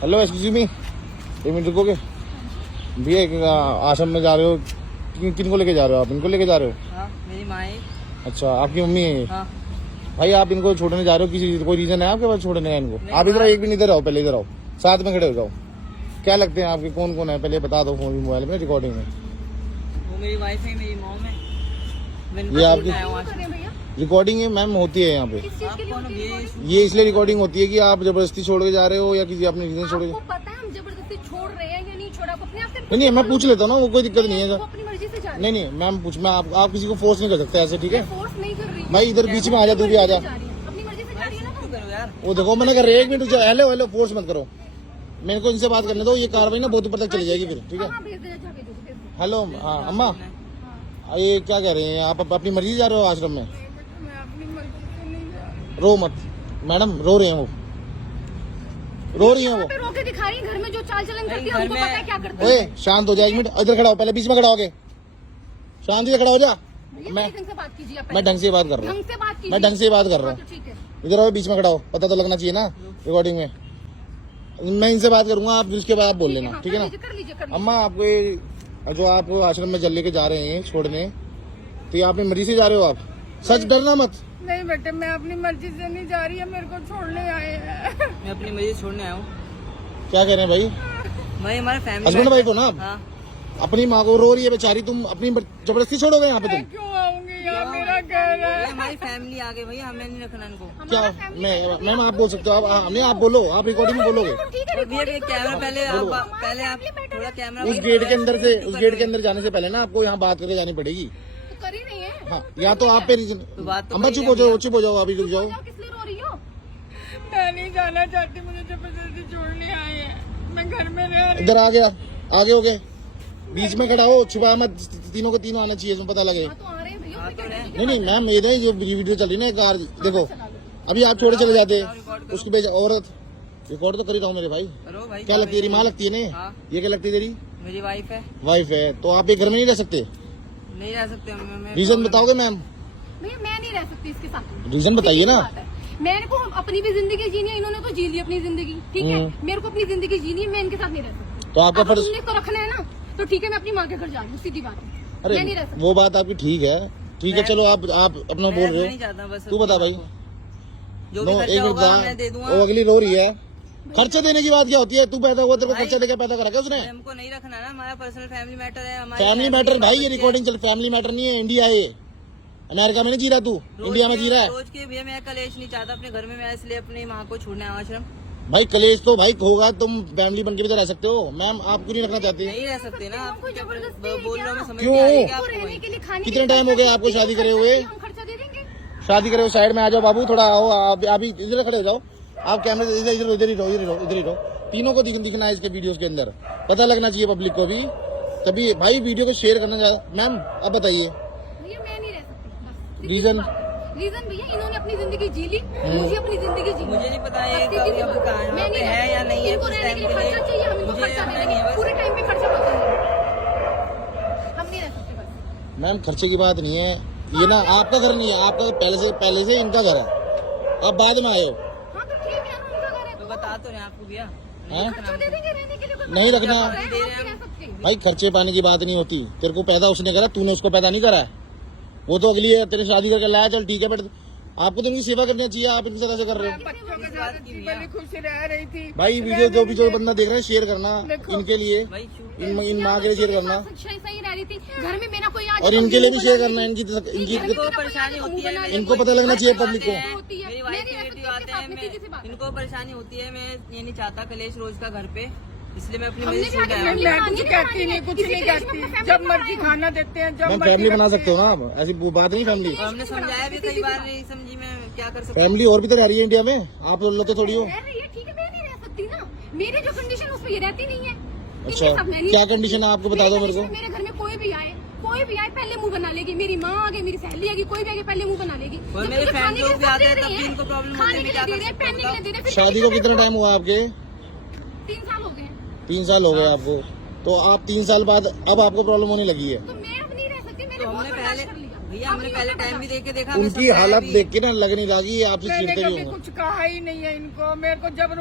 Hello excuse me, 1 minute रुकोगे भैया? एक आश्रम में जा रहे हो, किन को लेके जा रहे हो आप? इनको लेके जा रहे हो? हाँ, मेरी माँ है। अच्छा, आपकी मम्मी है ये? हाँ। भाई आप इनको छोड़ने जा रहे हो, किसी कोई रीजन है आपके पास छोड़ने का इनको? आप इधर एक भी इधर आओ, पहले इधर आओ, साथ में खड़े हो जाओ। क्या लगते हैं आपके, कौन कौन है पहले बता दो फोन मोबाइल में रिकॉर्डिंग में। वो मेरी वाइफ है, मेरी मॉम है। ये आपकी रिकॉर्डिंग है मैम, होती है यहाँ पे? ये इसलिए रिकॉर्डिंग होती है कि आप जबरदस्ती छोड़ के जा रहे हो या किसी अपने रीजन छोड़ के? पता है हम जबरदस्ती छोड़ रहे हैं या नहीं छोड़ा, अपने आप से नहीं, मैं पूछ लेता हूँ ना, वो कोई दिक्कत नहीं है। अपनी मर्जी से जा रहे नहीं मैम पूछ, मैं आप किसी को फोर्स नहीं कर सकते ऐसे, ठीक है? फोर्स नहीं कर रही भाई इधर बीच में आ जा, तू भी आ जा। अपनी मर्जी से जा रही है ना तुम। यार। वो देखो मैंने कर रहे 1 मिनट, हेलो हेलो, फोर्स मत करो, मेरे को इनसे बात करने दो। ये कार्रवाई ना बहुत ऊपर तक चली जाएगी फिर, ठीक है? हाँ, भेज देना, जाके भेज दो। हेलो हाँ अम्मा, ये क्या कह रहे हैं आप? अपनी मर्जी से जा रहे हो आश्रम में? मैं अपनी मर्जी से नहीं जा रही। रो मत मैडम, रो रहे हैं वो, रो रही हैं वो। रो के दिखा रही है, घर में जो चाल चलन करती है हमको पता है क्या करती ओए शांत हो जा, 1 मिनट इधर खड़ा हो, पहले बीच में खड़ा हो गए, शांति से खड़ा हो जा। है। मैं ढंग से बात कीजिए, मैं ढंग से बात कर रहा हूँ, ढंग से बात कीजिए। मैं ढंग से बात कर रहा हूँ। ठीक है, इधर आओ, बीच में खड़ा हो, पता तो लगना चाहिए ना रिकॉर्डिंग में। मैं इनसे बात करूंगा, आप उसके बाद आप बोल लेना, ठीक है ना? कर लीजिए। अम्मा आपको ये जो आप आश्रम में जल लेके जा रहे हैं छोड़ने, तो ये आपने मर्जी से जा रहे हो आप? सच, डरना मत। नहीं बेटे, मैं अपनी मर्जी से नहीं जा रही है, मेरे को छोड़ने आए हैं। मैं अपनी मर्जी से छोड़ने आया हूँ। क्या कह रहे हैं भाई? भाई हमारे फैमिली हस्बैंड वाइफ हो ना आप? हाँ। अपनी माँ को रो रही है बेचारी, तुम अपनी जबरदस्ती छोड़ोगे यहाँ पे? तुम क्यों आऊंगी यार, मेरा घर है। हमारी फैमिली आ गई भैया, हमें नहीं रखना इनको। क्या मैम आप बोल सकते हो? आप बोलो, आप रिकॉर्डिंग में बोलोगे। और भैया कैमरा पहले आप थोड़ा कैमरा उस गेट के अंदर से, उस गेट के अंदर जाने से पहले ना आपको यहाँ बात करके जानी पड़ेगी। तो करी नहीं है। हाँ, या तो आप पे रीजन। अम्मा चुप हो जाओ, चुप हो जाओ, अभी रुक जाओ। किस लिए रो रही हो? मैं नहीं जाना चाहती, मुझे जबरदस्ती छोड़ने आए हैं, मैं घर में रह रही। इधर आ गया, आगे हो गए, बीच में खड़ा हो, छुपा मत, तीनों को तीनों आना चाहिए, इसमें पता लगे। तो आ रहे हैं भैया, नहीं मैम, ये नहीं जो वीडियो चल रही है ना कार, देखो अभी आप छोड़े चले जाते, उसकी बेच औरत रिकॉर्ड तो कर ही रहा हूँ मेरे भाई। करो भाई। क्या लगती है, तेरी माँ लगती है ना? हाँ। ये क्या लगती है तेरी? मेरी वाइफ है। वाइफ है, तो आप एक घर में नहीं रह सकते? नहीं रह सकते हम। रीजन बताओगे मैम? भैया मैं नहीं रह सकती इसके साथ। रीजन बताइए ना। मेरे को अपनी भी जिंदगी जीनी है, इन्होंने तो जी ली अपनी जिंदगी, ठीक है? मेरे को अपनी जिंदगी जीनी है, मैं इनके साथ नहीं रह सकती। तो आपका फर्ज तुमने तो रखना है ना, तो ठीक है, मैं अपनी माँ के घर जा रही हूँ, सीधी बात है। अरे मैं नहीं रह सकती। वो बात आपकी ठीक है, ठीक है, चलो आप अपना बोल रहे हो, तू बता भाई। जो भी खर्चा होगा मैं दे दूंगा। वो अगली रो रही है, खर्चे देने की बात क्या होती है? तू पैदा हुआ, तेरे को खर्चा देकर पैदा करा क्या उसने? हमको नहीं रखना ना, हमारा पर्सनल फैमिली मैटर है। फैमिली मैटर भाई, ये रिकॉर्डिंग चल, फैमिली मैटर नहीं है, इंडिया है ये। अमेरिका में नहीं जी रहा तू, इंडिया में जी रहा है। रोज के भैया मैं कलेश नहीं चाहता अपने घर में, मैं इसलिए अपनी माँ को छोड़ने आया आश्रम। भाई कलेश तो भाई होगा, तुम फैमिली बन के भी तो रह सकते हो मैम, आप क्यों नहीं रखना चाहते? नहीं रह सकते ना, आप बोल रहे हो, मैं समझ क्यों? नहीं आ रही क्या रहने आपको? के लिए खाने कितने टाइम हो गया आपको शादी करे हुए? हम खर्चा दे देंगे। शादी करे हुए, साइड में आ जाओ बाबू, थोड़ा आओ, अभी इधर खड़े हो जाओ आप, कैमरे इधर ही रहो, इधर ही रहो। तीनों को दिखना है इसके वीडियोस के अंदर, पता लगना चाहिए पब्लिक को भी, तभी भाई वीडियो को शेयर करना चाहिए। मैम अब बताइए भैया मैं नहीं रह सकती, बस रीजन। रीजन भैया इन्होंने अपनी जिंदगी जी ली, मुझे अपनी जिंदगी जी। मुझे नहीं पता ये बस सीधी सी बात। कहाँ मैं नहीं है या नहीं है, इनको कुछ रहने टाइम के लिए के लिए खर्चा चाहिए, हम इनको मुझे खर्चा दे नहीं है देंगे, बस। पूरे टाइम पे खर्चा बता देंगे, हम नहीं रह सकते बस। मैम खर्चे की बात नहीं है, ये ना आपका घर नहीं है, आपका पहले से इनका घर है, आप बाद में आए हो। हाँ तो ठीक है, उनका घर है तो बता तो रहे आपको भैया, हैं? खर्चा दे देंगे, रहने के लिए कोई नहीं रखना। मसला है, हम नहीं रह सकते। भाई खर्चे पाने की बात नहीं होती, तेरे को पैदा उसने करा, तूने उसको पैदा नहीं करा है, वो तो अगली है, तेरे शादी करके लाया, चल ठीक है, बट आपको तो इनकी सेवा करनी चाहिए, आप इनके साथ ऐसे कर रहे हो। बच्चों के साथ अच्छी भली खुश रह रही थी। भाई वीडियो जो बंदा देख रहा है शेयर करना इनके लिए, भाई शूट इन माँ के लिए शेयर करना, सही रह रही थी घर में, मेरा कोई आज और इनके लिए भी शेयर करना, इनको परेशानी होती है, इनको पता लगना चाहिए पब्लिक को। मेरी वाइफ के रिलेटिव आते हैं, इनको परेशानी होती है, मैं ये नहीं चाहता कलेश रोज का घर पे, इसलिए मैं अपनी मर्जी से छूट आया हूँ। मैं कुछ कहती नहीं, कुछ नहीं कहती, जब मर्जी खाना देते हैं, जब मैम फैमिली बना सकते हो ना आप, ऐसी बात नहीं फैमिली। और हमने समझाया भी कई बार, नहीं समझी, मैं क्या कर सकती फैमिली और भी तो रह रही है इंडिया में, आप लोग तो थोड़ी हो। रह रही है, ठीक है, मैं नहीं रह सकती ना, मेरी जो कंडीशन उस पर ये रहती नहीं है। अच्छा क्या कंडीशन है आपको बता दो मेरे को। मेरे घर में कोई भी आए पहले मुंह बना लेगी, मेरी माँ आ गई, मेरी सहेली आ गई, कोई भी आ गई पहले मुंह बना लेगी। और जब मेरे मुझे फैन खाने के लोग लिए भी सब आते दे हैं, रही तब भी हैं, इनको प्रॉब्लम होती खाने है, के मैं लिए क्या दे कर रहे हैं, सकता पहनने के लिए दे रहे हैं, फिर शादी को कितना टाइम हुआ आपके? 3 साल हो गए हैं। 3 साल हो गए आपको, तो आप 3 साल बाद अब आपको प्रॉब्लम होने लगी है। तो मैं अब नहीं रह सकती, मैंने तो बहुत हमने बर्दाश्त पहले कर लिया। भैया हमने पहले टाइम भी देख के देखा, उनकी हालत देख के ना लग नहीं रहा कि ये आपसे मैंने चिढ़ते भी कभी होंगे। कुछ कहा ही नहीं है इनको, मेरे को जब